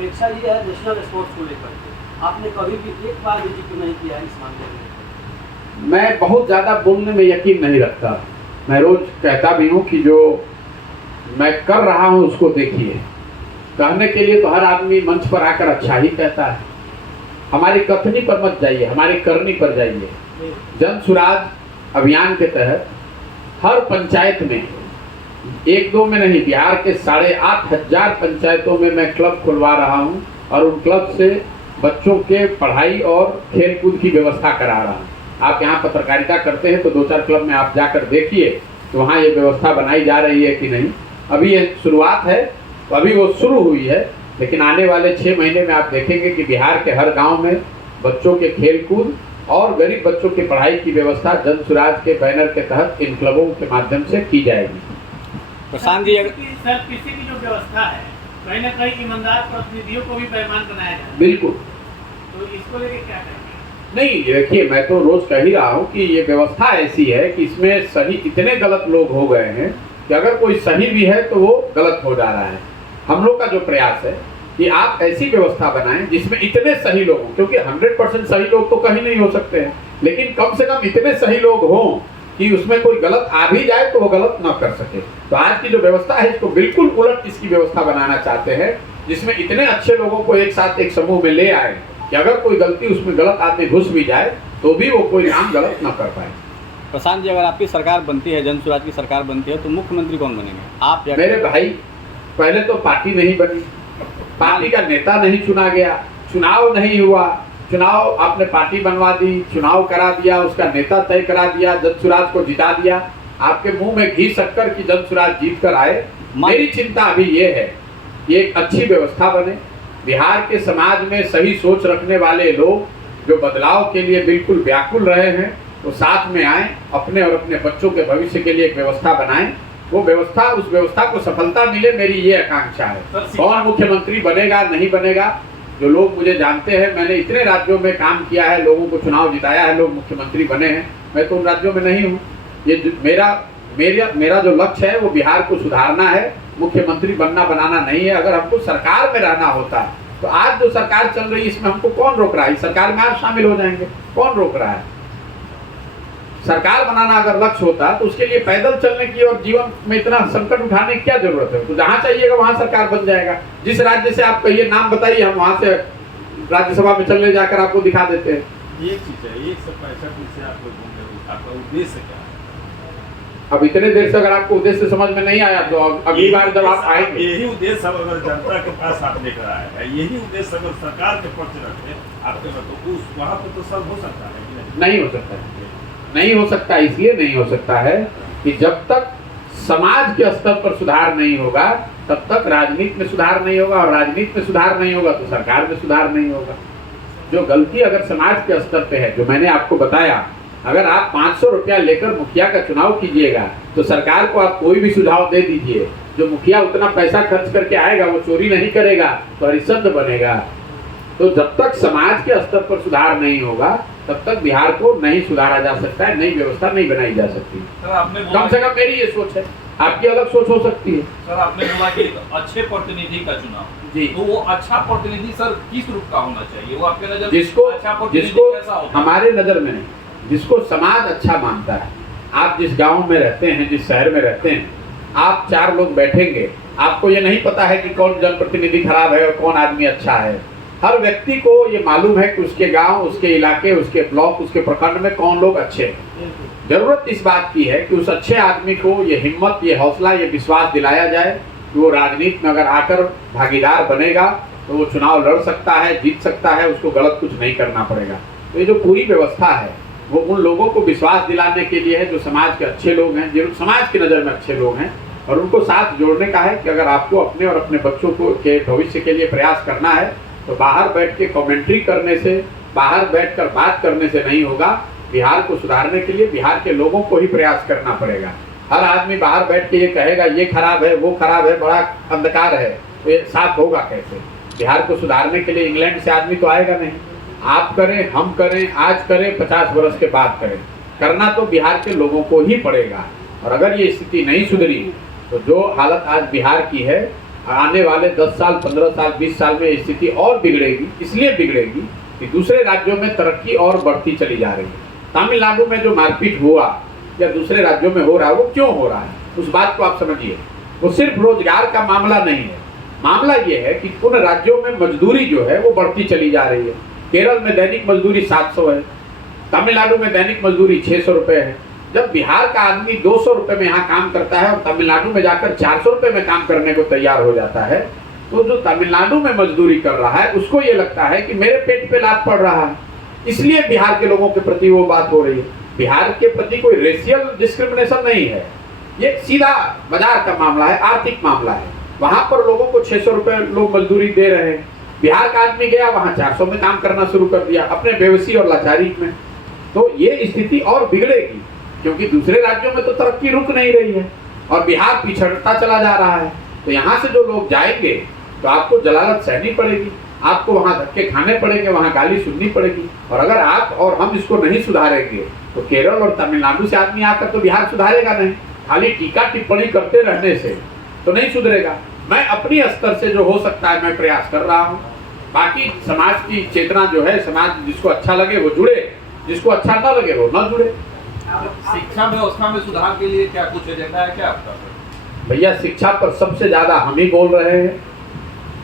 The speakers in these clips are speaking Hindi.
अपेक्षा ये है नेशनल स्पोर्ट्स को लेकर के, आपने कभी भी एक बार भी जिक्र नहीं किया है इस मामले में। मैं बहुत ज़्यादा बोलने में यकीन नहीं रखता। मैं रोज़ कहता भी हूँ कि जो मैं कर रहा हूँ उसको देखिए। कहने के लिए तो हर आदमी मंच पर आकर अच्छा ही कहता है। हमारी कथनी पर मत जाइए, हमारी करनी पर जाइए। जन सुराज अभियान के तहत हर पंचायत में, एक दो में नहीं, बिहार के 8,500 पंचायतों में मैं क्लब खुलवा रहा हूँ और उन क्लब से बच्चों के पढ़ाई और खेल कूद की व्यवस्था करा रहा हूँ। आप यहाँ पत्रकारिता करते हैं तो 2-4 क्लब में आप जाकर देखिए तो वहाँ ये व्यवस्था बनाई जा रही है कि नहीं। अभी ये शुरुआत है, तो अभी वो शुरू हुई है, लेकिन आने वाले 6 महीने में आप देखेंगे कि बिहार के हर गांव में बच्चों के खेल कूद और गरीब बच्चों की पढ़ाई की व्यवस्था जन सुराज के बैनर के तहत इन क्लबों के माध्यम से की जाएगी। प्रशांत जी, सर कृषि की जो व्यवस्था है कहीं ना कहीं ईमानदार प्रतिनिधियों को भी बेईमान बनाया जाए, बिल्कुल। तो इसको लेके क्या करेंगे? नहीं, देखिए, मैं तो रोज कह ही रहा हूँ कि ये व्यवस्था ऐसी है कि इसमें सही इतने गलत लोग हो गए हैं कि अगर कोई सही भी है तो वो गलत हो जा रहा है। हम लोग का जो प्रयास है कि आप ऐसी व्यवस्था बनाएं जिसमें इतने सही लोग हों, क्योंकि 100% सही लोग तो कहीं नहीं हो सकते हैं, लेकिन कम से कम इतने सही लोग हों कि उसमें कोई गलत आ भी जाए तो वो गलत ना कर सके। तो आज की जो व्यवस्था है इसको बिल्कुल उलट इसकी व्यवस्था बनाना चाहते हैं, जिसमें इतने अच्छे लोगों को एक साथ एक समूह में ले आए कि अगर कोई गलती उसमें गलत आदमी घुस भी जाए तो भी वो कोई काम गलत ना कर पाए। प्रशांत जी, अगर आपकी सरकार बनती है, जन सुराज की सरकार बनती है, तो मुख्यमंत्री कौन बनेंगे आप? मेरे भाई, पहले तो पार्टी नहीं बनी, पार्टी का नेता नहीं चुना गया, चुनाव नहीं हुआ, चुनाव आपने पार्टी बनवा दी, चुनाव करा दिया, उसका नेता तय करा दिया, जन सुराज को जिता दिया। आपके मुंह में घी शक्कर की जन सुराज जीत कर आए। मेरी चिंता अभी ये है कि एक अच्छी व्यवस्था बने, बिहार के समाज में सही सोच रखने वाले लोग जो बदलाव के लिए बिल्कुल व्याकुल रहे हैं वो साथ में आए, अपने और अपने बच्चों के भविष्य के लिए एक व्यवस्था बनाएं। वो व्यवस्था, उस व्यवस्था को सफलता मिले, मेरी ये आकांक्षा है। कौन मुख्यमंत्री बनेगा नहीं बनेगा, जो लोग मुझे जानते हैं, मैंने इतने राज्यों में काम किया है, लोगों को चुनाव जिताया है, लोग मुख्यमंत्री बने हैं, मैं तो उन राज्यों में नहीं हूँ। ये मेरा जो लक्ष्य है वो बिहार को सुधारना है, मुख्यमंत्री बनना बनाना नहीं है। अगर हमको सरकार में रहना होता तो आज जो सरकार चल रही है इसमें हमको कौन रोक रहा है? सरकार में आज शामिल हो जाएंगे, कौन रोक रहा है? सरकार बनाना अगर लक्ष्य होता तो उसके लिए पैदल चलने की और जीवन में इतना संकट उठाने की क्या जरूरत है? तो जहाँ चाहिएगा वहाँ सरकार बन जाएगा। जिस राज्य से आप कहिए नाम बताइए, हम वहाँ से राज्यसभा में चलने जाकर आपको दिखा देते हैं। ये चीज है, ये सब पैसा से आप लोग घूम रहे हो, आपका उद्देश्य क्या है? अब इतने देर से अगर आपको उद्देश्य समझ में नहीं आया तो अगली बार जब आप आएंगे, यही उद्देश्य अगर जनता के पास आप लेकर आए हैं, यही उद्देश्य अगर सरकार के पक्ष रखे आपके में, तो उस वहाँ पे तो सब हो सकता है। नहीं हो सकता है, नहीं हो सकता। इसलिए नहीं हो सकता है कि जब तक समाज के स्तर पर सुधार नहीं होगा तब तक राजनीति में सुधार नहीं होगा, और राजनीति में सुधार नहीं होगा तो सरकार में सुधार नहीं होगा। जो गलती अगर समाज के स्तर पे है, जो मैंने आपको बताया, अगर आप 500 रुपया लेकर मुखिया का चुनाव कीजिएगा तो सरकार को आप कोई भी सुझाव दे दीजिए, जो मुखिया उतना पैसा खर्च करके आएगा वो चोरी नहीं करेगा तो हरिश्चंद्र बनेगा। तो जब तक समाज के स्तर पर सुधार नहीं होगा तब तक बिहार को नहीं सुधारा जा सकता है, नई व्यवस्था नहीं बनाई जा सकती। कम से कम मेरी ये सोच है, आपकी अलग सोच हो सकती है। सर, आपने बोला कि अच्छे प्रतिनिधि का चुनाव जी, तो वो अच्छा प्रतिनिधि सर किस रूप का होना चाहिए? वो आपके नजर जिसको अच्छा प्रतिनिधि जिसको कैसा होता है? हमारे नजर में नहीं, जिसको समाज अच्छा मानता है। आप जिस गांव में रहते हैं, जिस शहर में रहते हैं, आप 4 लोग बैठेंगे, आपको ये नहीं पता है कि कौन जनप्रतिनिधि खराब है और कौन आदमी अच्छा है। हर व्यक्ति को ये मालूम है कि उसके गांव, उसके इलाके, उसके ब्लॉक, उसके प्रखंड में कौन लोग अच्छे हैं। जरूरत इस बात की है कि उस अच्छे आदमी को ये हिम्मत, ये हौसला, ये विश्वास दिलाया जाए कि वो राजनीति में अगर आकर भागीदार बनेगा तो वो चुनाव लड़ सकता है, जीत सकता है, उसको गलत कुछ नहीं करना पड़ेगा। तो ये जो पूरी व्यवस्था है वो उन लोगों को विश्वास दिलाने के लिए है जो समाज के अच्छे लोग हैं, जो समाज की नज़र में अच्छे लोग हैं, और उनको साथ जोड़ने का है कि अगर आपको अपने और अपने बच्चों को के भविष्य के लिए प्रयास करना है तो बाहर बैठ के कमेंट्री करने से, बाहर बैठकर बात करने से नहीं होगा। बिहार को सुधारने के लिए बिहार के लोगों को ही प्रयास करना पड़ेगा। हर आदमी बाहर बैठ के ये कहेगा ये खराब है, वो खराब है, बड़ा अंधकार है, तो ये साफ होगा कैसे? बिहार को सुधारने के लिए इंग्लैंड से आदमी तो आएगा नहीं। आप करें, हम करें, आज करें, 50 वर्ष के बाद करें, करना तो बिहार के लोगों को ही पड़ेगा। और अगर ये स्थिति नहीं सुधरी तो जो हालत आज बिहार की है आने वाले 10 साल, 15 साल, 20 साल में स्थिति और बिगड़ेगी। इसलिए बिगड़ेगी कि दूसरे राज्यों में तरक्की और बढ़ती चली जा रही है। तमिलनाडु में जो मारपीट हुआ या दूसरे राज्यों में हो रहा है, वो क्यों हो रहा है, उस बात को आप समझिए। वो सिर्फ रोजगार का मामला नहीं है, मामला ये है कि उन राज्यों में मजदूरी जो है वो बढ़ती चली जा रही है। केरल में दैनिक मजदूरी 700 है, तमिलनाडु में दैनिक मजदूरी 600 रुपये है। जब बिहार का आदमी 200 रुपये में यहाँ काम करता है और तमिलनाडु में जाकर 400 रुपये में काम करने को तैयार हो जाता है, तो जो तमिलनाडु में मजदूरी कर रहा है उसको ये लगता है कि मेरे पेट पे लात पड़ रहा है, इसलिए बिहार के लोगों के प्रति वो बात हो रही है। बिहार के प्रति कोई रेशियल डिस्क्रिमिनेशन नहीं है, ये सीधा बाजार का मामला है, आर्थिक मामला है। वहां पर लोगों को 600 रुपये लोग मजदूरी दे रहे हैं, बिहार का आदमी गया वहां 400 में काम करना शुरू कर दिया अपने बेवसी और लाचारी में। तो ये स्थिति और बिगड़ेगी, क्योंकि दूसरे राज्यों में तो तरक्की रुक नहीं रही है और बिहार पिछड़ता चला जा रहा है। तो यहाँ से जो लोग जाएंगे तो आपको जलालत सहनी पड़ेगी, आपको वहाँ धक्के खाने पड़ेंगे, वहाँ गाली सुननी पड़ेगी। और अगर आप और हम इसको नहीं सुधारेंगे तो केरल और तमिलनाडु से आदमी आकर तो बिहार सुधारेगा नहीं। खाली टीका टिप्पणी करते रहने से तो नहीं सुधरेगा। मैं अपनी स्तर से जो हो सकता है मैं प्रयास कर रहा हूँ। बाकी समाज की चेतना जो है, समाज जिसको अच्छा लगे वो जुड़े, जिसको अच्छा न लगे वो न जुड़े। शिक्षा व्यवस्था में सुधार के लिए क्या कुछ एजेंडा है क्या आपका? भैया शिक्षा पर सबसे ज्यादा हम ही बोल रहे हैं।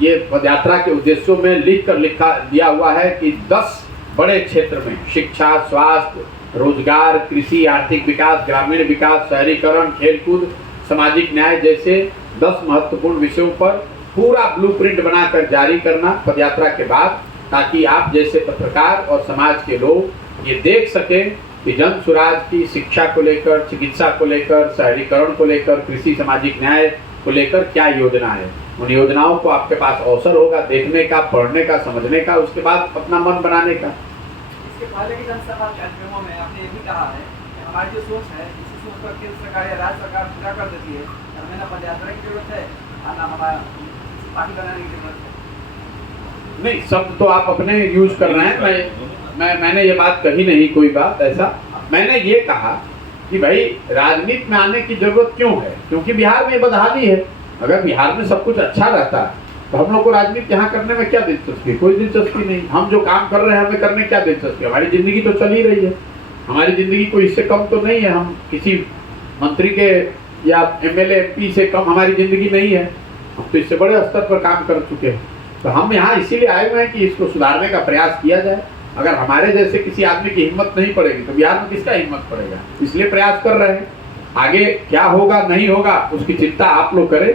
ये पदयात्रा के उद्देश्यों में लिखा दिया हुआ है कि 10 बड़े क्षेत्र में शिक्षा, स्वास्थ्य, रोजगार, कृषि, आर्थिक विकास, ग्रामीण विकास, शहरीकरण, खेलकूद, सामाजिक न्याय जैसे 10 महत्वपूर्ण विषयों पर पूरा ब्लूप्रिंट बनाकर जारी करना पदयात्रा के बाद, ताकि आप जैसे पत्रकार और समाज के लोग ये देख सकें कि जन सुराज की शिक्षा को लेकर, चिकित्सा को लेकर, शहरीकरण को लेकर, कृषि, सामाजिक न्याय को लेकर क्या योजना है। उन योजनाओं को आपके पास अवसर होगा देखने का, पढ़ने का, समझने का, उसके बाद अपना मन बनाने का। इसके पहले की जनसभा कार्यक्रमों में आपने ये भी कहा है कि हमारी जो सोच है इसी सोच पर केंद्र सरकार या राज्य सरकार पूरा कर देती है। हमें ना पदयात्रा की जरूरत है और ना हमारा पार्टी बनाने की जरूरत है। नहीं, शब्द तो आप अपने यूज कर रहे हैं। मैंने ये बात कही नहीं, कोई बात ऐसा। मैंने ये कहा कि भाई राजनीति में आने की जरूरत क्यों है, क्योंकि बिहार में बदहाली है। अगर बिहार में सब कुछ अच्छा रहता तो हम लोग को राजनीति यहाँ करने में क्या दिलचस्पी? कोई दिलचस्पी नहीं। हम जो काम कर रहे हैं हमें करने क्या दिलचस्पी? हमारी जिंदगी तो चल ही रही है, हमारी जिंदगी कोई इससे कम तो नहीं है। हम किसी मंत्री के या MLA MP से कम हमारी जिंदगी नहीं है। हम तो इससे बड़े स्तर पर काम कर चुके हैं। तो हम यहाँ इसीलिए आए हुए हैं कि इसको सुधारने का प्रयास किया जाए। अगर हमारे जैसे किसी आदमी की हिम्मत नहीं पड़ेगी तो बिहार में किसका हिम्मत पड़ेगा? इसलिए प्रयास कर रहे हैं। आगे क्या होगा नहीं होगा उसकी चिंता आप लोग करें।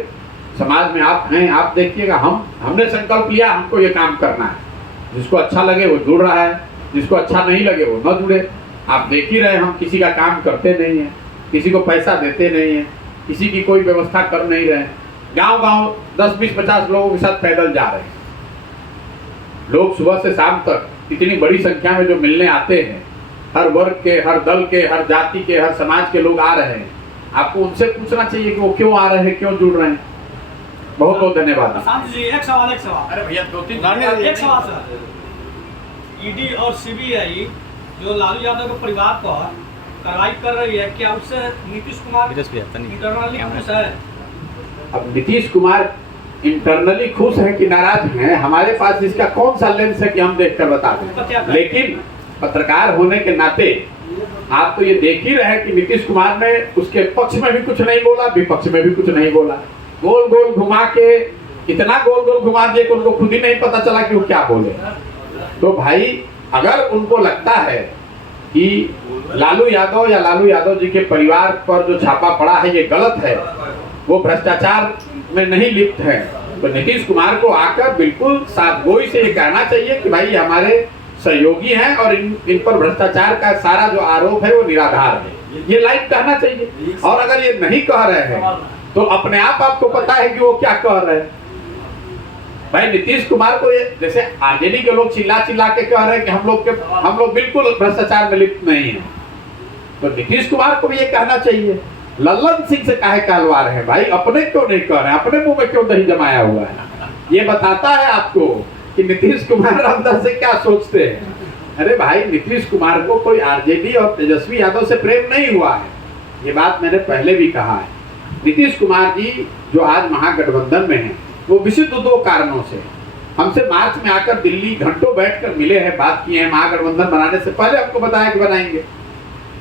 समाज में आप हैं, आप देखिएगा। हमने संकल्प लिया, हमको ये काम करना है। जिसको अच्छा लगे वो जुड़ रहा है, जिसको अच्छा नहीं लगे वो न जुड़े। आप देख ही रहे, हम किसी का काम करते नहीं हैं, किसी को पैसा देते नहीं हैं, किसी की कोई व्यवस्था कर नहीं रहे। गांव-गांव 10, 20, 50 लोगों के साथ पैदल जा रहे हैं। लोग सुबह से शाम तक इतनी बड़ी संख्या में जो मिलने आते हैं, हर वर्ग के, हर दल के, हर जाति के, हर समाज के लोग आ रहे हैं। आपको उनसे पूछना चाहिए कि वो क्यों आ रहे हैं, क्यों जुड़ रहे हैं। बहुत बहुत धन्यवाद। शांत जी, एक सवाल। अरे भैया 2-3 एक सवाल सर। ईडी और CBI जो लालू यादव के परिवार पर कार्रवाई कर रही है, क्या उससे नीतीश कुमार इंटरनली खुश है? अब नीतीश कुमार इंटरनली खुश है कि नाराज हैं, हमारे पास इसका कौन सा लेंस है कि हम देखकर बता दें। लेकिन पत्रकार होने के नाते आप तो ये देख ही रहे हैं कि नीतीश कुमार ने उसके पक्ष में भी कुछ नहीं बोला, विपक्ष में भी कुछ नहीं बोला। गोल गोल घुमा के, इतना गोल गोल घुमा दिए कि उनको खुद ही नहीं पता चला कि वो क्या बोले। तो भाई अगर उनको लगता है कि लालू यादव या लालू यादव जी के परिवार पर जो छापा पड़ा है ये गलत है, वो भ्रष्टाचार में नहीं लिप्त है, तो नीतीश कुमार को आकर बिल्कुल साफगोई से ये कहना चाहिए कि भाई हमारे सहयोगी हैं और इन पर भ्रष्टाचार का सारा जो आरोप है वो निराधार है। ये लाइव कहना चाहिए। और अगर ये नहीं कह रहे हैं तो अपने आप आपको पता है कि वो क्या कह रहे हैं। भाई नीतीश कुमार को ये, जैसे आरजेडी के लोग चिल्ला चिल्ला के कह रहे हैं कि हम लोग बिल्कुल भ्रष्टाचार में लिप्त नहीं है, तो नीतीश कुमार को भी ये कहना चाहिए। लल्लन सिंह से काहे कहलवा रहे हैं भाई? अपने क्यों नहीं कह रहे हैं? अपने मुंह में क्यों दही जमाया हुआ है? ये बताता है आपको कि नीतीश कुमार अंदर से क्या सोचते हैं। अरे भाई नीतीश कुमार को कोई आरजेडी और तेजस्वी यादव से प्रेम नहीं हुआ है, ये बात मैंने पहले भी कहा है। नीतीश कुमार जी जो आज महागठबंधन में हैं, वो विशुद्ध 2 कारणों से हमसे मार्च में आकर दिल्ली घंटों बैठकर मिले हैं, बात किए हैं। महागठबंधन बनाने से पहले हमको बताया कि बनाएंगे।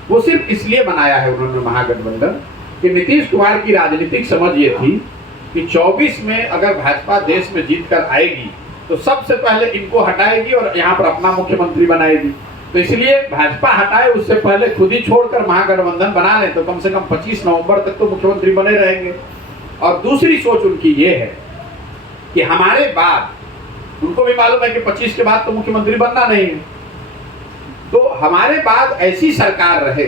वो सिर्फ इसलिए बनाया है उन्होंने महागठबंधन कि नीतीश कुमार की राजनीतिक समझ ये थी कि 24 में अगर भाजपा देश में जीत कर आएगी तो सबसे पहले इनको हटाएगी और यहाँ पर अपना मुख्यमंत्री बनाएगी। तो इसलिए भाजपा हटाए उससे पहले खुद ही छोड़कर महागठबंधन बना लें तो कम से कम 25 नवंबर तक तो मुख्यमंत्री बने रहेंगे। और दूसरी सोच उनकी ये है कि हमारे बाद, उनको भी मालूम है कि 25 के बाद तो मुख्यमंत्री बनना नहीं है, तो हमारे बाद ऐसी सरकार रहे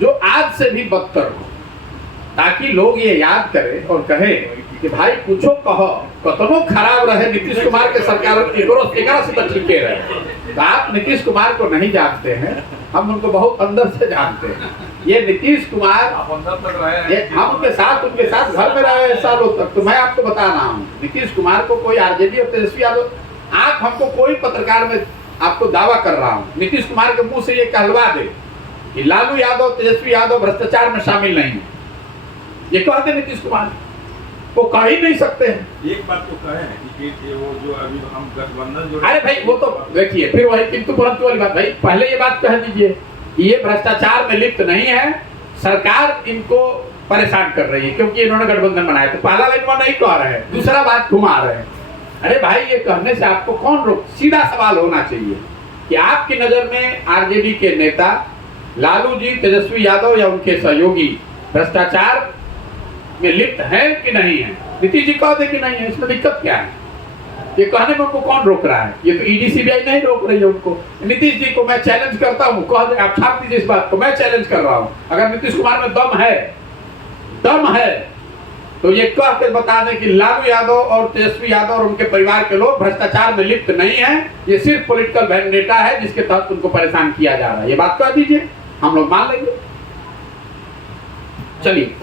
जो आज से भी बदतर हो, ताकि लोग ये याद करें और कहें कि भाई कुछो कहो कतनो खराब रहे नीतीश कुमार के सरकार से तो ठीक रहे। तो आप नीतीश कुमार को नहीं जानते हैं, हम उनको बहुत अंदर से जानते हैं। ये नीतीश कुमार आप अंदर तक रहे हैं, हम उनके साथ घर में रहे सालों तक। तो मैं आपको बता रहा हूँ, नीतीश कुमार को कोई आरजेडी और तेजस्वी यादव, आप हमको कोई पत्रकार में आपको दावा कर रहा हूँ, नीतीश कुमार के मुंह से ये कहलवा दे कि लालू यादव तेजस्वी यादव भ्रष्टाचार में शामिल नहीं है, ये कहते नीतीश कुमार वो कह ही नहीं सकते हैं। एक बात तो कहे कि वो जो अभी हम गठबंधन जो, अरे भाई वो तो देखिए फिर वही किंतु परंतु वाली बात। भाई पहले ये बात कह दीजिए कि ये भ्रष्टाचार में लिप्त नहीं है, सरकार इनको परेशान कर रही है क्योंकि इन्होंने गठबंधन बनाया। तो पहला लाइन वो नहीं कह रहे हैं, दूसरा बात घुमा रहे हैं। अरे भाई ये कहने से आपको कौन रोक? सीधा सवाल होना चाहिए कि आपकी नजर में आरजेडी के नेता लालू जी, तेजस्वी यादव या उनके सहयोगी भ्रष्टाचार में लिप्त है कि नहीं है? नीतीश जी कह दे कि नहीं है, इसमें दिक्कत क्या है? ये कहने में उनको कौन रोक रहा है? ये तो ईडी सीबीआई नहीं रोक रही है उनको। नीतीश जी को मैं चैलेंज करता हूँ, कह दे, आप छाप दीजिए इस बात को, मैं चैलेंज कर रहा हूँ। अगर नीतीश कुमार में दम है तो ये कह के बता दें कि लालू यादव और तेजस्वी यादव और उनके परिवार के लोग भ्रष्टाचार में लिप्त नहीं है, ये सिर्फ पॉलिटिकल वेंडेटा है जिसके तहत उनको परेशान किया जा रहा है। ये बात कह दीजिए, हम लोग मान लेंगे। चलिए।